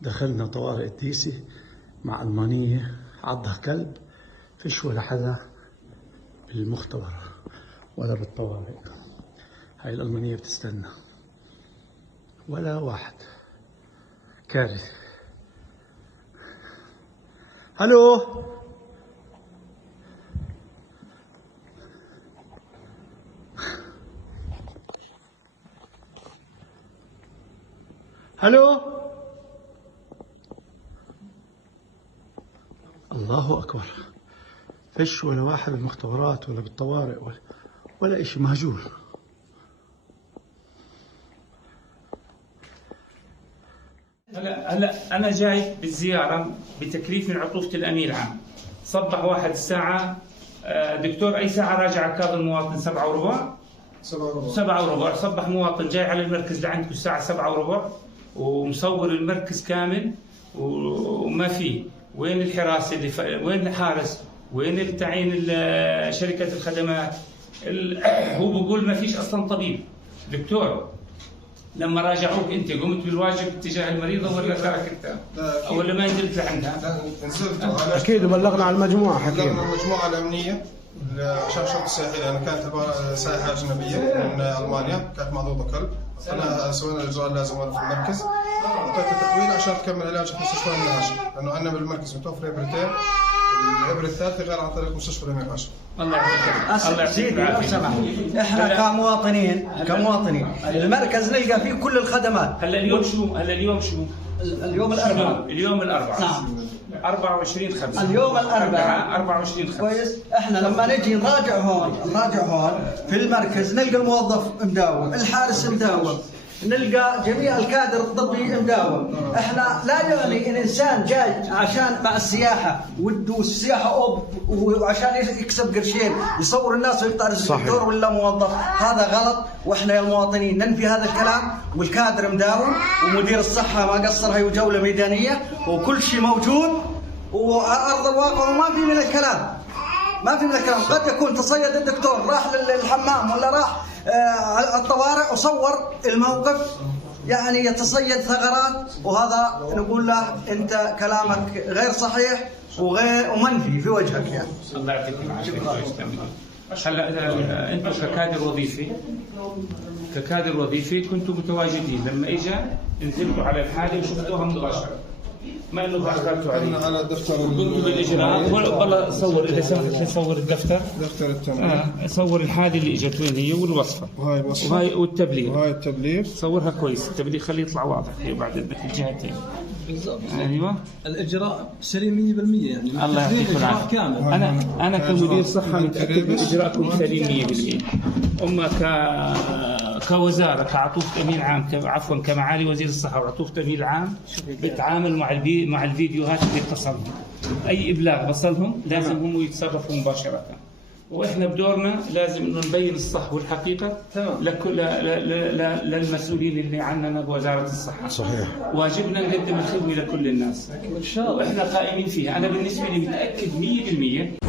دخلنا طوارئ الديسي مع ألمانية عضها كلب، فيش ولا حدا بالمختبر ولا بالطوارئ. هاي الألمانية بتستنى، ولا واحد. كارثة. هلو، هلو، الله أكبر. فيش ولا واحد بالمختبرات ولا بالطوارئ ولا إشي، مهجور. هلا انا جاي بالزياره بتكليف من عطوفه الامين العام. صبح واحد الساعه دكتور اي ساعه راجع كاظم المواطن 7:15 7:15 صبح مواطن جاي على المركز لعندكم الساعه 7:15 ومصور المركز كامل وما فيه. وين الحراسه وين الحارس؟ وين التعيين شركه الخدمات؟ هو بقول ما فيش اصلا طبيب. دكتور لما راجعوك انت قمت بالواجب تجاه المريضه ولا ترك انت؟ ولا ما نزلت لعندها؟ نزلت اكيد وبلغنا على المجموعه، حكينا بلغنا المجموعه الامنيه عشان شرطه السياحيه، لان كانت سائحه اجنبيه من المانيا، كانت معضوضه كلب. انا سوينا الاجراء اللازم وانا في المركز، اعطيتها تحويل عشان تكمل علاج في مستشفى الامير هاشم، لانه عندنا بالمركز متوفر ابرتين، الابره الثالثه غير عن طريق مستشفى الامير هاشم. الله يعطيك الله يعطيك لو سمحت، احنا كمواطنين المركز نلقى فيه كل الخدمات. هلا اليوم شو؟ اليوم الاربعاء. اليوم الاربعاء. نعم. 24/5. اليوم الاربعاء 24/5. كويس. احنا لما نجي نراجع هون في المركز نلقى الموظف مداوم، الحارس مداوم، نلقى جميع الكادر الطبي مداوم. احنا لا يعني ان انسان جاي عشان مع السياحه وده السياحه وعشان يكسب قرشين يصور الناس ويقطع الدكتور ولا موظف، هذا غلط. واحنا يا المواطنين ننفي هذا الكلام، والكادر مداوم ومدير الصحه ما قصر، هي جوله ميدانيه وكل شيء موجود وارض الواقع، وما في من الكلام. قد يكون تصيد الدكتور راح للحمام ولا راح الطوارئ وصور الموقف، يعني يتصيد ثغرات، وهذا نقول له انت كلامك غير صحيح ومنفي في وجهك يعني. الله يعطيك العافيه. هلا انتم ككادر وظيفي كنتوا متواجدين، لما اجى نزلتوا على الحاله وشفتوها مباشره، ما انه تاخرتوا عليه. على دفتر قمتوا بالاجراءات. والله صور اذا سمحت، صور الدفتر. دفتر التمريض. صور الحاله اللي اجت وين هي والوصفه. وهاي الوصفه. وهاي والتبليغ. وهاي التبليغ. صورها كويس، التبليغ خليه يطلع واضح بعد الجهتين. بالضبط. ايوه. الاجراء سليم 100% يعني. الله يعطيك العافيه. كامل. انا كمدير صحه متاكد من اجراءكم سليم 100%. اما كوزاره كعطوفه امين عام، عفوا كمعالي وزير الصحه وعطوفه الامين العام بتعامل مع الفيديوهات اللي بتصلهم. اي ابلاغ بصلهم لازم هم يتصرفوا مباشره، واحنا بدورنا لازم انه نبين الصح والحقيقه لكل للمسؤولين اللي عندنا بوزاره الصحه. صحيح. واجبنا نقدم الخدمه لكل الناس، واحنا قائمين فيها. انا بالنسبه لي متاكد 100%